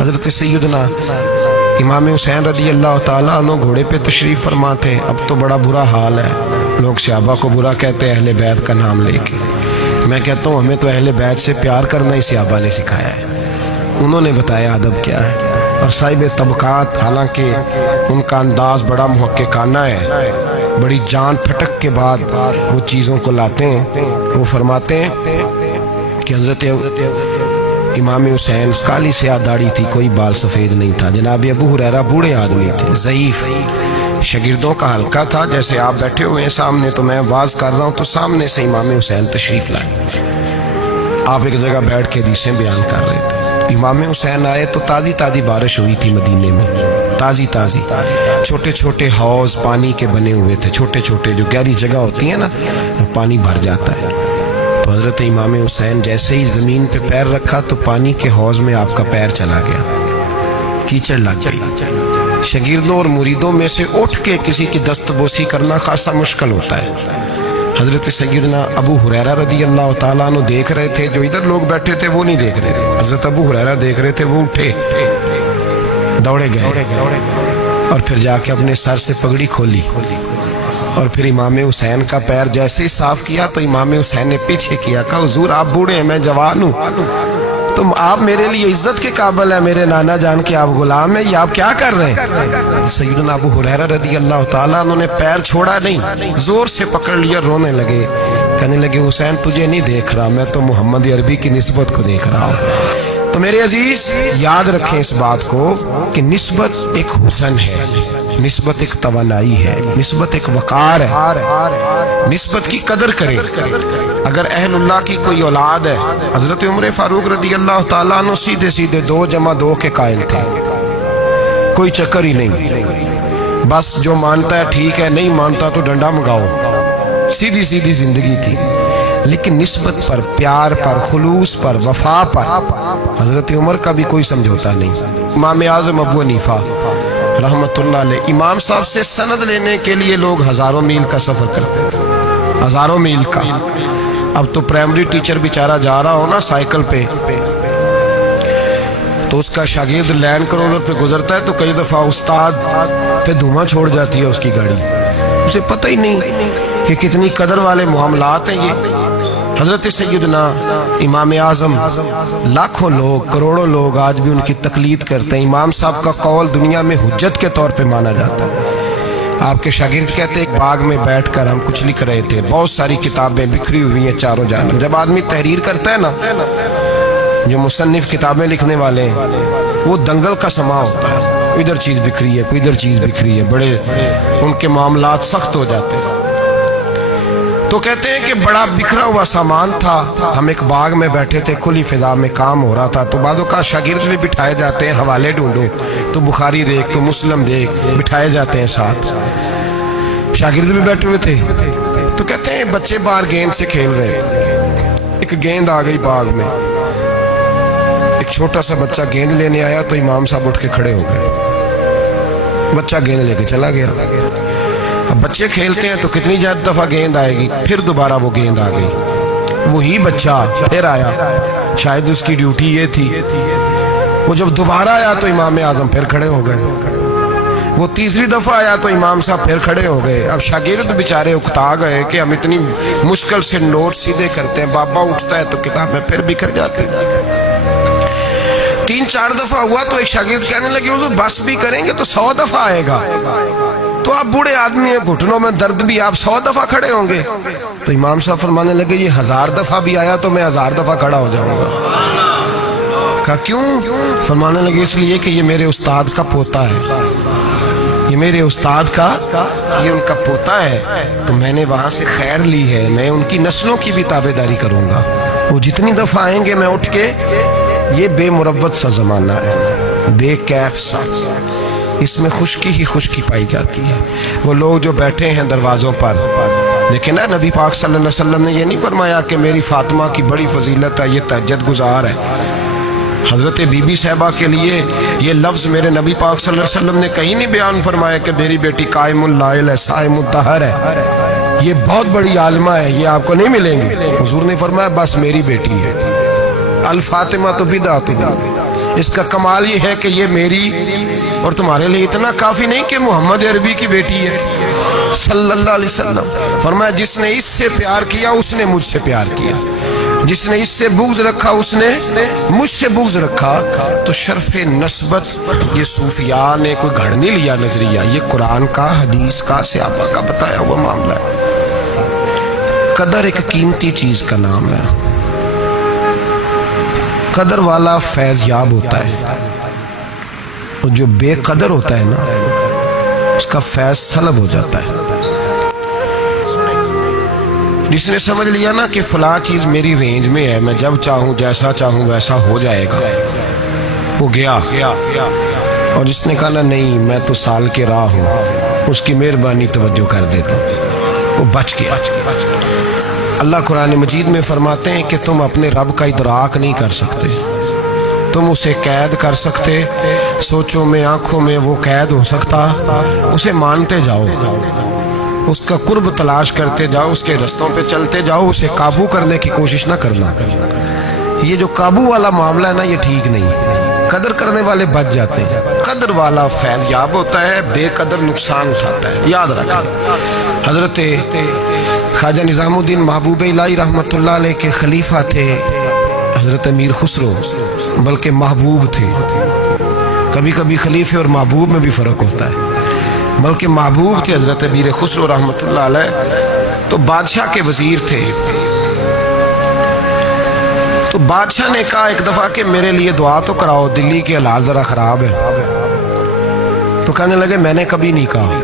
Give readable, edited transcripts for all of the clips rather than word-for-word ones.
حضرت سیدنا امام حسین رضی اللہ تعالیٰ عنہ گھوڑے پہ تشریف فرما تھے. اب تو بڑا برا حال ہے, لوگ صحابہ کو برا کہتے ہیں اہل بیت کا نام لے کے. میں کہتا ہوں ہمیں تو اہل بیت سے پیار کرنا ہی صحابہ نے سکھایا ہے, انہوں نے بتایا ادب کیا ہے. اور صاحب طبقات, حالانکہ ان کا انداز بڑا محققانہ ہے, بڑی جان پھٹک کے بعد وہ چیزوں کو لاتے ہیں. وہ فرماتے ہیں کہ حضرت امام حسین کالی سیاہ داڑھی تھی, کوئی بال سفید نہیں تھا. جناب ابو ہریرہ بوڑھے آدمی تھے, ضعیف, شاگردوں کا حلقہ تھا. جیسے آپ بیٹھے ہوئے ہیں سامنے تو میں واز کر رہا ہوں تو سامنے سے امام حسین تشریف لائے. آپ ایک جگہ بیٹھ کے حدیثیں بیان کر رہے تھے. امام حسین آئے تو تازی تازی بارش ہوئی تھی مدینے میں, تازی تازی. چھوٹے چھوٹے حوض پانی کے بنے ہوئے تھے, چھوٹے چھوٹے, جو گہری جگہ ہوتی ہے نا وہ پانی بھر جاتا ہے. تو حضرت امام حسین جیسے ہی زمین پہ پیر رکھا تو پانی کے حوض میں آپ کا پیر چلا گیا, کیچڑ لگ گئی. شاگردوں اور مریدوں میں سے اٹھ کے کسی کی دستبوسی کرنا خاصا مشکل ہوتا ہے. حضرت سیدنا ابو ہریرہ رضی اللہ تعالیٰ عنہ دیکھ رہے تھے, جو ادھر لوگ بیٹھے تھے وہ نہیں دیکھ رہے تھے. حضرت ابو ہریرہ دیکھ رہے تھے, وہ اٹھے, دوڑے گئے اور پھر جا کے اپنے سر سے پگڑی کھولی اور پھر امام حسین کا پیر جیسے ہی صاف کیا تو امام حسین نے پیچھے کیا, کہا حضور آپ بوڑھے ہیں, میں جوان ہوں, تم آپ میرے لیے عزت کے قابل ہیں, میرے نانا جان کے آپ غلام ہیں, یہ آپ کیا کر رہے ہیں؟ سیدنا ابو ہریرہ رضی اللہ تعالیٰ انہوں نے پیر چھوڑا نہیں, زور سے پکڑ لیا, رونے لگے, کہنے لگے حسین تجھے نہیں دیکھ رہا, میں تو محمد عربی کی نسبت کو دیکھ رہا ہوں. تو میرے عزیز یاد رکھیں اس بات کو کہ نسبت ایک حسن ہے, نسبت ایک توانائی ہے, نسبت ایک وقار ہے, نسبت کی قدر کریں. اگر اہل اللہ کی کوئی اولاد ہے, حضرت عمر فاروق رضی اللہ تعالیٰ عنہ سیدھے سیدھے 2 + 2 کے قائل تھے, کوئی چکر ہی نہیں, بس جو مانتا ہے ٹھیک ہے, نہیں مانتا تو ڈنڈا منگاؤ, سیدھی سیدھی زندگی تھی. لیکن نسبت پر, پیار پر, خلوص پر, وفا پر حضرت عمر کا بھی کوئی سمجھوتا نہیں. امام اعظم ابو حنیفہ رحمت اللہ علیہ, امام صاحب سے سند لینے کے لیے لوگ ہزاروں میل کا سفر کرتے تھے, ہزاروں میل کا. اب تو پرائمری ٹیچر بیچارہ جا رہا ہو نا سائیکل پہ تو اس کا شاگرد لینڈ کروزر پہ گزرتا ہے تو کئی دفعہ استاد پہ دھواں چھوڑ جاتی ہے اس کی گاڑی, اسے پتہ ہی نہیں کہ کتنی قدر والے معاملات ہیں یہ. حضرت سیدنا امام اعظم, لاکھوں لوگ, کروڑوں لوگ آج بھی ان کی تقلید کرتے ہیں. امام صاحب کا قول دنیا میں حجت کے طور پہ مانا جاتا ہے. آپ کے شاگرد کہتے ایک باغ میں بیٹھ کر ہم کچھ لکھ رہے تھے, بہت ساری کتابیں بکھری ہوئی ہیں چاروں جانب. جب آدمی تحریر کرتا ہے نا, جو مصنف کتابیں لکھنے والے ہیں, وہ دنگل کا سما ہوتا ہے, ادھر چیز بکھری ہے, کوئی ادھر چیز بکھری ہے, بڑے ان کے معاملات سخت ہو جاتے ہیں. تو کہتے ہیں کہ بڑا بکھرا ہوا سامان تھا, ہم ایک باغ میں بیٹھے تھے, کھلی فضا میں کام ہو رہا تھا. تو بعضوں کا شاگرد بھی بٹھائے جاتے ہیں, حوالے ڈھونڈو, تو بخاری دیکھ, تو مسلم دیکھ, بٹھائے جاتے ہیں ساتھ. شاگرد بھی بیٹھے ہوئے تھے. تو کہتے ہیں بچے باہر گیند سے کھیل رہے, ایک گیند آ گئی باغ میں, ایک چھوٹا سا بچہ گیند لینے آیا تو امام صاحب اٹھ کے کھڑے ہو گئے, بچہ گیند لے کے چلا گیا. اب بچے کھیلتے ہیں تو کتنی دفعہ گیند آئے گی, پھر دوبارہ وہ گیند آ گئی, وہی بچہ پھر آیا, شاید اس کی ڈیوٹی یہ تھی. وہ جب دوبارہ آیا تو امام اعظم پھر کھڑے ہو گئے, وہ تیسری دفعہ آیا تو امام صاحب پھر کھڑے ہو گئے. اب شاگرد بیچارے اکتا گئے کہ ہم اتنی مشکل سے نوٹ سیدھے کرتے ہیں, بابا اٹھتا ہے تو کتابیں پھر بکھر جاتے ہیں. 3-4 دفعہ ہوا تو ایک شاگرد کہنے لگے حضور بس بھی کریں گے تو 100 دفعہ آئے گا, تو آپ بوڑھے آدمی ہیں, گھٹنوں میں درد بھی, آپ 100 دفعہ کھڑے ہوں گے. تو امام صاحب فرمانے لگے یہ 1000 دفعہ بھی آیا تو میں 1000 دفعہ کھڑا ہو جاؤں گا. کہا کیوں؟ فرمانے لگے اس لیے کہ یہ میرے استاد کا پوتا ہے, یہ میرے استاد کا, یہ ان کا پوتا ہے, تو میں نے وہاں سے خیر لی ہے, میں ان کی نسلوں کی بھی تابعداری کروں گا. وہ جتنی دفعہ آئیں گے میں اٹھ کے, یہ بے مروت سا زمانہ ہے, بے کیف سا, اس میں خشکی ہی خشکی پائی جاتی ہے. وہ لوگ جو بیٹھے ہیں دروازوں پر, لیکن نا نبی پاک صلی اللہ علیہ وسلم نے یہ نہیں فرمایا کہ میری فاطمہ کی بڑی فضیلت ہے, یہ تہجد گزار ہے. حضرت بی بی صاحبہ کے لیے یہ لفظ میرے نبی پاک صلی اللہ علیہ وسلم نے کہیں نہیں بیان فرمایا کہ میری بیٹی قائم اللائل ہے, صائم الدہر ہے, یہ بہت بڑی عالمہ ہے, یہ آپ کو نہیں ملیں گی. حضور نے فرمایا بس میری بیٹی ہے. الفاطمہ تو بدعت, اس کا کمال یہ ہے کہ یہ میری اور تمہارے لیے اتنا کافی نہیں کہ محمد عربی کی بیٹی ہے صلی اللہ علیہ وسلم. فرمایا جس نے اس سے پیار کیا اس نے مجھ سے پیار کیا، جس نے اس سے بغض رکھا اس نے مجھ سے بغض رکھا. تو شرف نسبت یہ صوفیاء نے کوئی گھڑ نہیں لیا نظریہ، یہ قرآن کا، حدیث کا، صحابہ کا بتایا ہوا معاملہ ہے. قدر ایک قیمتی چیز کا نام ہے. قدر والا فیض یاب ہوتا ہے، اور جو بے قدر ہوتا ہے نا اس کا فیض سلب ہو جاتا ہے. جس نے سمجھ لیا نا کہ فلاں چیز میری رینج میں ہے، میں جب چاہوں جیسا چاہوں ویسا ہو جائے گا، وہ گیا. اور جس نے کہا نا نہیں میں تو سال کے راہ ہوں، اس کی مہربانی توجہ کر دیتا ہوں، وہ بچ گیا. اللہ قرآن مجید میں فرماتے ہیں کہ تم اپنے رب کا ادراک نہیں کر سکتے، تم اسے قید کر سکتے، سوچوں میں آنکھوں میں وہ قید ہو سکتا. اسے مانتے جاؤ، اس کا قرب تلاش کرتے جاؤ، اس کے رستوں پہ چلتے جاؤ، اسے قابو کرنے کی کوشش نہ کرنا. یہ جو قابو والا معاملہ ہے نا یہ ٹھیک نہیں. قدر کرنے والے بچ جاتے ہیں. قدر والا فیض یاب ہوتا ہے، بے قدر نقصان اٹھاتا ہے. یاد رکھیں حضرت خواجہ نظام الدین محبوب الہی رحمۃ اللہ علیہ کے خلیفہ تھے حضرت امیر خسرو، بلکہ محبوب تھے. کبھی کبھی خلیفے اور محبوب میں بھی فرق ہوتا ہے. بلکہ محبوب تھے حضرت امیر خسرو رحمۃ اللہ علیہ. تو بادشاہ کے وزیر تھے. تو بادشاہ نے کہا ایک دفعہ کہ میرے لیے دعا تو کراؤ، دلی کے حالات ذرا خراب ہے. تو کہنے لگے میں نے کبھی نہیں کہا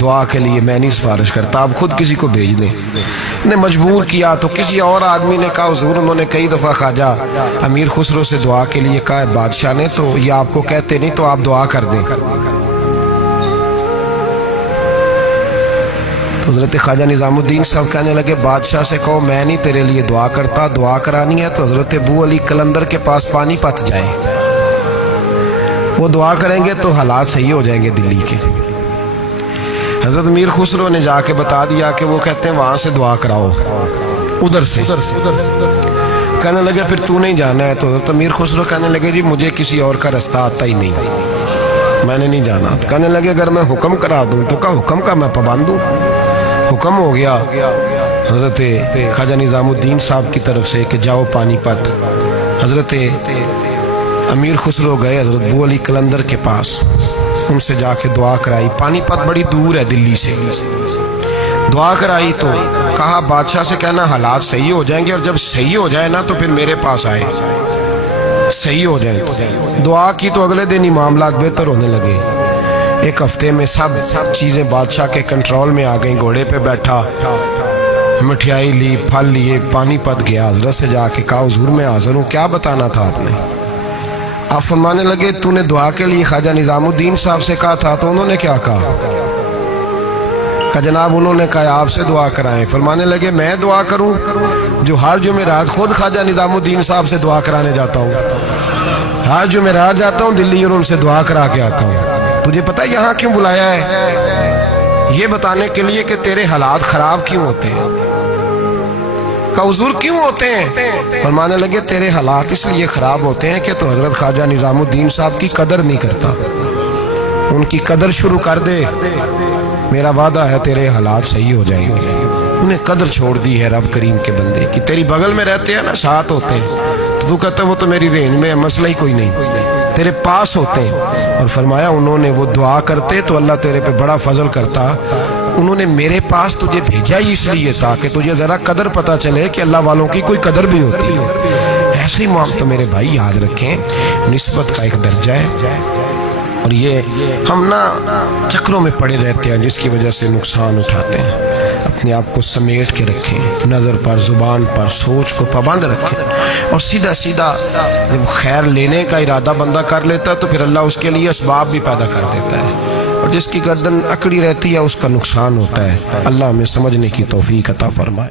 دعا کے لیے، میں نہیں سفارش کرتا، آپ خود کسی کو بھیج دیں. نے مجبور کیا تو کسی اور آدمی نے کہا حضور انہوں نے کئی دفعہ خواجہ امیر خسرو سے دعا کے لیے کہا ہے بادشاہ نے، تو یہ آپ کو کہتے نہیں، تو آپ دعا کر دیں. حضرت خواجہ نظام الدین صاحب کہنے لگے بادشاہ سے کہو میں نہیں تیرے لیے دعا کرتا، دعا کرانی ہے تو حضرت ابو علی قلندر کے پاس پانی پت جائے، وہ دعا کریں گے تو حالات صحیح ہو جائیں گے دلی کے. حضرت امیر خسرو نے جا کے بتا دیا کہ وہ کہتے ہیں وہاں سے دعا کراؤ، ادھر سے. کہنے لگے پھر تو نہیں جانا ہے. تو حضرت امیر خسرو کہنے لگے جی مجھے کسی اور کا رستہ آتا ہی نہیں، میں نے نہیں جانا. کہنے لگے اگر میں حکم کرا دوں تو کہا حکم کا میں پابند ہوں. حکم ہو گیا حضرت خواجہ نظام الدین صاحب کی طرف سے کہ جاؤ پانی پت. حضرت امیر خسرو گئے حضرت ابو علی قلندر کے پاس، ان سے جا کے دعا کرائی. پانی پت بڑی دور ہے دلی سے. دعا کرائی تو کہا بادشاہ سے کہنا حالات صحیح ہو جائیں گے، اور جب صحیح ہو جائے نا تو پھر میرے پاس آئے، صحیح ہو جائیں. دعا کی تو اگلے دن ہی معاملات بہتر ہونے لگے. ایک ہفتے میں سب چیزیں بادشاہ کے کنٹرول میں آ گئیں. گھوڑے پہ بیٹھا، مٹھائی لی، پھل لیے، پانی پت گیا. حضرت سے جا کے کہا حضور میں حاضر ہوں، کیا بتانا تھا آپ نے؟ آپ فرمانے لگے تو نے دعا کے لیے خواجہ نظام الدین صاحب سے کہا تھا، تو انہوں نے کیا کہا؟ کہ جناب انہوں نے کہا آپ سے دعا کرائیں. فرمانے لگے میں دعا کروں جو ہر جمعرات خود خواجہ نظام الدین صاحب سے دعا کرانے جاتا ہوں. ہر جمعرات جاتا ہوں دلی اور ان سے دعا کرا کے آتا ہوں. تجھے پتہ یہاں کیوں بلایا ہے؟ یہ بتانے کے لیے کہ تیرے حالات خراب کیوں ہوتے ہیں. کہا حضور کیوں ہوتے ہیں؟ فرمانے لگے تیرے حالات اس لیے خراب ہوتے ہیں کہ تو حضرت خواجہ نظام الدین صاحب کی قدر نہیں کرتا. ان کی قدر شروع کر دے، میرا وعدہ ہے تیرے حالات صحیح ہو جائیں گے. انہیں قدر چھوڑ دی ہے رب کریم کے بندے کی. تیری بغل میں رہتے ہیں نا، ساتھ ہوتے ہیں، تو کہتا ہے وہ تو میری رینج میں ہے، مسئلہ ہی کوئی نہیں، تیرے پاس ہوتے ہیں. اور فرمایا انہوں نے وہ دعا کرتے تو اللہ تیرے پہ بڑا فضل کرتا. انہوں نے میرے پاس تجھے بھیجا ہی اس لیے تاکہ تجھے ذرا قدر پتہ چلے کہ اللہ والوں کی کوئی قدر بھی ہوتی ہے. ایسے ہی معاملہ تو میرے بھائی یاد رکھیں، نسبت کا ایک درجہ ہے، اور یہ ہم نا چکروں میں پڑے رہتے ہیں جس کی وجہ سے نقصان اٹھاتے ہیں. اپنے آپ کو سمیٹ کے رکھیں، نظر پر، زبان پر، سوچ کو پابند رکھیں، اور سیدھا سیدھا جب خیر لینے کا ارادہ بندہ کر لیتا تو پھر اللہ اس کے لیے اسباب بھی پیدا کر دیتا ہے، اور جس کی گردن اکڑی رہتی ہے اس کا نقصان ہوتا ہے. اللہ ہمیں سمجھنے کی توفیق عطا فرمائے.